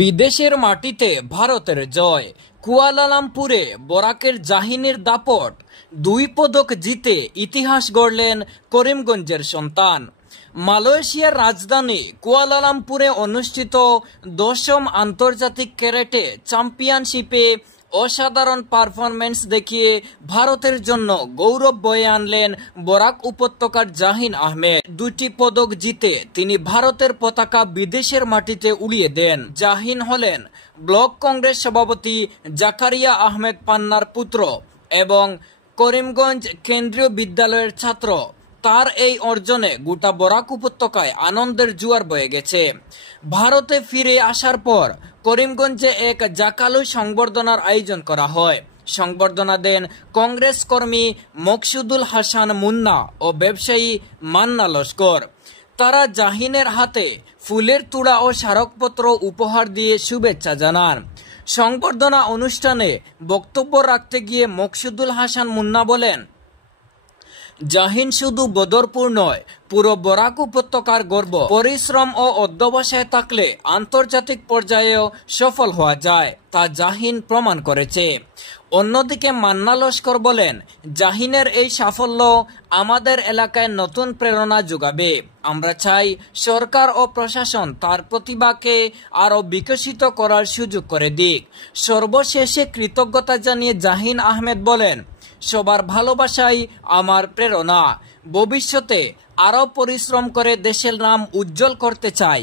বিদেশের মাটিতে ভারতের জয়। কুয়ালালামপুরে বরাকের জাহিনের দাপট। 2 পদক জিতে ইতিহাস গড়লেন করিমগঞ্জের সন্তান। মালয়েশিয়ার রাজধানী কুয়ালালামপুরে অনুষ্ঠিত 10ম আন্তর্জাতিক ক্যারেটে চ্যাম্পিয়নশিপে অসাধারণ পারফরম্যান্স দেখিয়ে ভারতের জন্য গৌরব বয়ে আনলেন বরাক উপত্যকার জাহিন আহমেদ। 2টি পদক জিতে তিনি ভারতের পতাকা বিদেশের মাটিতে উড়িয়ে দেন। জাহিন হলেন ব্লক কংগ্রেস সভাপতি জাকারিয়া আহমেদ পান্নার পুত্র এবং করিমগঞ্জ কেন্দ্রীয় বিদ্যালয়ের ছাত্র। তার এই অর্জনে গোটা বরাক উপত্যকায় আনন্দের জোয়ার বয়ে গেছে। ভারতে ফিরে আসার পর করিমগঞ্জে এক জাকালু সংবর্ধনার আয়োজন করা হয়। সংবর্ধনা দেন কংগ্রেস কর্মী মকসুদুল হাসান মুন্না ও ব্যবসায়ী মান্না লস্কর। তারা জাহিনের হাতে ফুলের তুড়া ও স্মারকপত্র উপহার দিয়ে শুভেচ্ছা জানান। সংবর্ধনা অনুষ্ঠানে বক্তব্য রাখতে গিয়ে মকসুদুল হাসান মুন্না বলেন, জাহিন শুধু বদরপুর নয়, পুরো বরাক উপত্যকার গর্ব। পরিশ্রম ও অধ্যবসায় থাকলে আন্তর্জাতিক পর্যায়েও সফল হওয়া যায়, তা জাহিন প্রমাণ করেছে। অন্যদিকে মান্না লস্কর বলেন, জাহিনের এই সাফল্য আমাদের এলাকায় নতুন প্রেরণা যোগাবে। আমরা চাই সরকার ও প্রশাসন তার প্রতিভাকে আরও বিকশিত করার সুযোগ করে দিক। সর্বশেষে কৃতজ্ঞতা জানিয়ে জাহিন আহমেদ বলেন, সবার ভালোবাসাই আমার প্রেরণা। ভবিষ্যতে আরও পরিশ্রম করে দেশের নাম উজ্জ্বল করতে চাই।